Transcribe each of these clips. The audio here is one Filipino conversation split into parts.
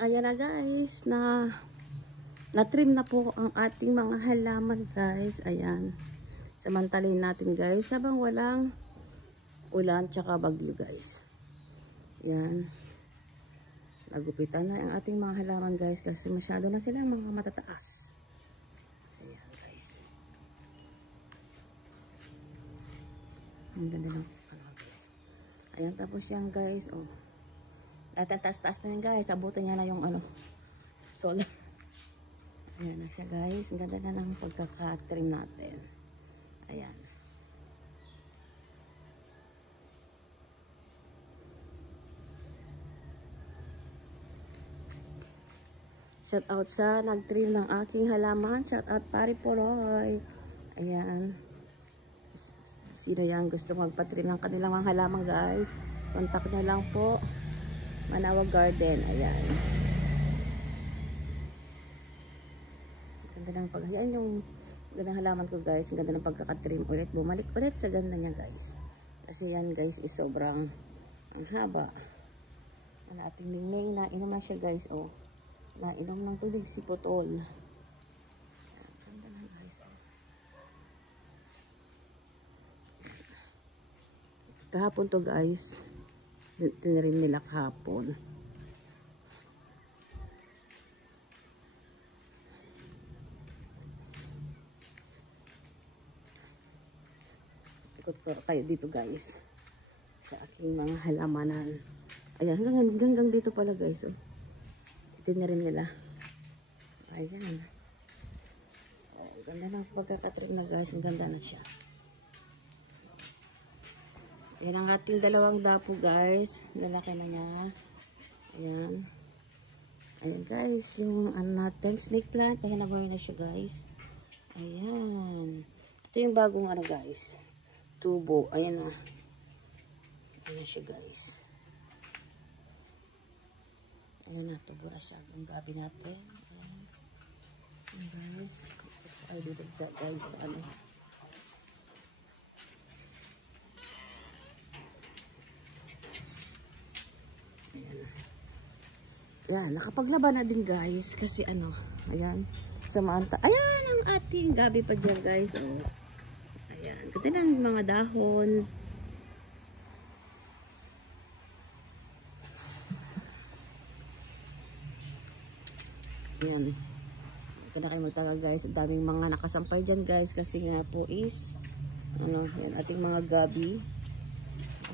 Ayan na guys, na-trim na po ang ating mga halaman guys. Ayan. Samantalin natin guys habang walang ulan tsaka bagyo guys. Ayan. Nagupitan na ang ating mga halaman guys kasi masyado na silang mga matataas. Ayan guys. Ang ganda ng guys. Ayan, tapos yan guys. Oh. Tatas-taas na yan guys. Abutin niya na yung solar. Ayan na siya guys. Ang ganda na ng pagkaka-trim natin. Ayan. Shout out sa nag-trim ng aking halaman. Shout out Pari Poroy. Ayan. Sino yan gusto magpa-trim ng kanilang mga halaman guys? Contact niya lang po. Manawag Garden. Ayan. Ganda ng ayan yung ganda ng halaman ko guys. Ang ganda ng pagkakatrim ulit. Bumalik ulit sa ganda niya guys. Kasi yan guys is sobrang ang haba. Ang ating ningning na inom na siya guys. Oh. Na inom ng tubig si Putol. Ayan, ganda na guys. Oh. Kahapon to guys. Tinarim nila kahapon. Ikot ko kayo dito guys sa aking mga halamanan. Ayan, hanggang dito pala guys. Oh. Tinarim nila. Ayan. Oh, ganda ng pagkakatrim na guys. Ang ganda na siya. Ayan ang ating dalawang dapo guys. Lalaki na niya. Ayan. Ayan guys. Yung natin snake plant. Ayan nabuhay na siya guys. Ayan. Ito yung bagong guys. Tubo. Ayan na. Ayan na siya guys. Ayan na. Tubo na siya. Yung gabi natin. Ayan guys. Ay dito guys. Ayan, nakapaglaban na din guys kasi ayan, samanta. Ayan ang ating gabi pa dyan guys. Oh. Ayan, ganda ng mga dahon. Ayan, huwag na kayo magtagal guys. Ang daming mga nakasampay dyan guys kasi nga po is yan, ating mga gabi.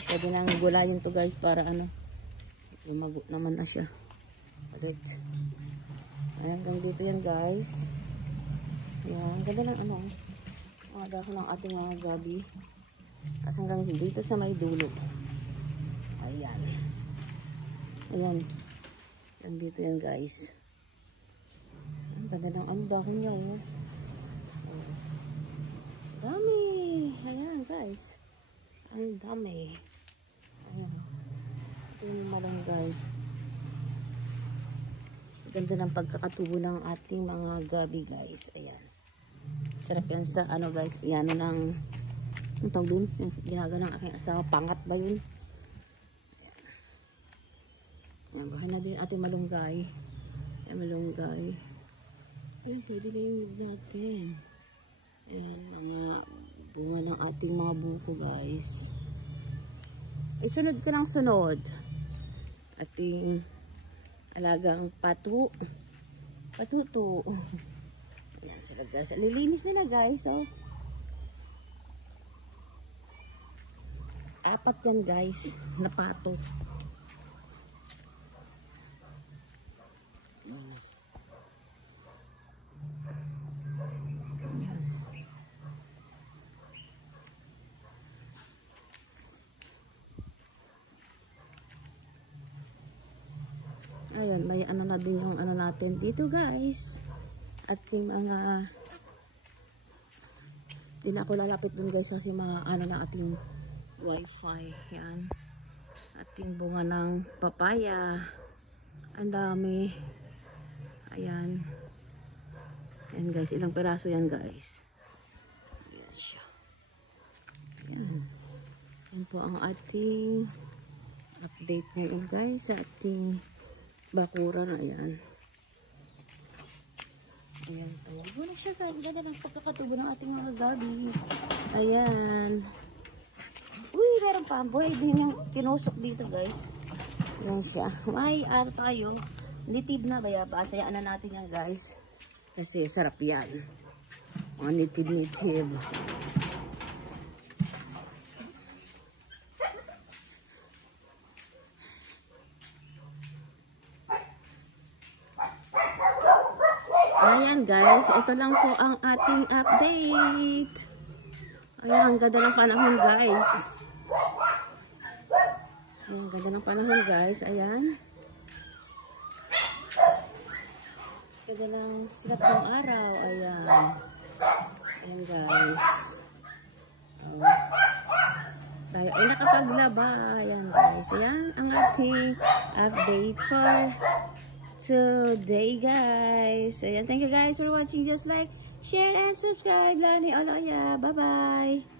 Pwede nang gulayin to guys para lumago naman na siya. Ulit. Ayan, hanggang dito yan guys. Ayan, ganda ng mga dahon ng ating mga gabi. Tapos hanggang dito sa may dulo. Ayan. Ayan. Hanggang dito yan guys. Ang ganda ng dahon niya. Oh. Dami. Ayan guys. Ang dami. Ayan. Ito yung malang guys. Ganda ng pagkakatubo ng ating mga gabi guys. Ayan. Sarap yan sa guys. Ayan ng ang tawag dun. Yung ginagawa ng aking asawa. Pangat ba yun? Ayan. Bahay na din ating malunggay. Ayan malunggay. Ayan. Pwede na yung natin. Ayan. Mga bunga ng ating mga buko guys. Ay sunod ka ng sunod. Ating alagang patuto. Ayan sila guys. Lilinis nila guys. Oh. 4 yan guys. Na pato. Ayan, may na din yung natin dito guys. At yung mga di na ako lalapit dun guys kasi mga na ating wifi. Yan. Ating bunga ng papaya. Ang dami. Ayan. Ayan guys, ilang peraso yan guys. Ayan siya. Ayan. Yan po ang ating update ngayon guys sa ating bakuran. Ayan. Ayan. Tubo na siya guys. Ganda ng pagkakatubo ng ating mga gabi. Ayan. Uy, meron pa. Boy, din yung tinusok dito guys. Ayan siya. May ano tayo. Native na bayabas. Sayaan na natin yan guys. Kasi sarap yan. Mga native. Ayan guys, ito lang po ang ating update. Ayan, ang ganda ng panahon guys. Ayan, ang ganda ng panahon guys. Ayan. Ganda ng sikat ng araw. Ayan. Ayan guys. Oh. Tayo ay nakapaglaba. Ayan guys. Ayan ang ating update for today guys. Ayan, thank you guys for watching. Just like, share, and subscribe. Lani Oloya. Bye-bye.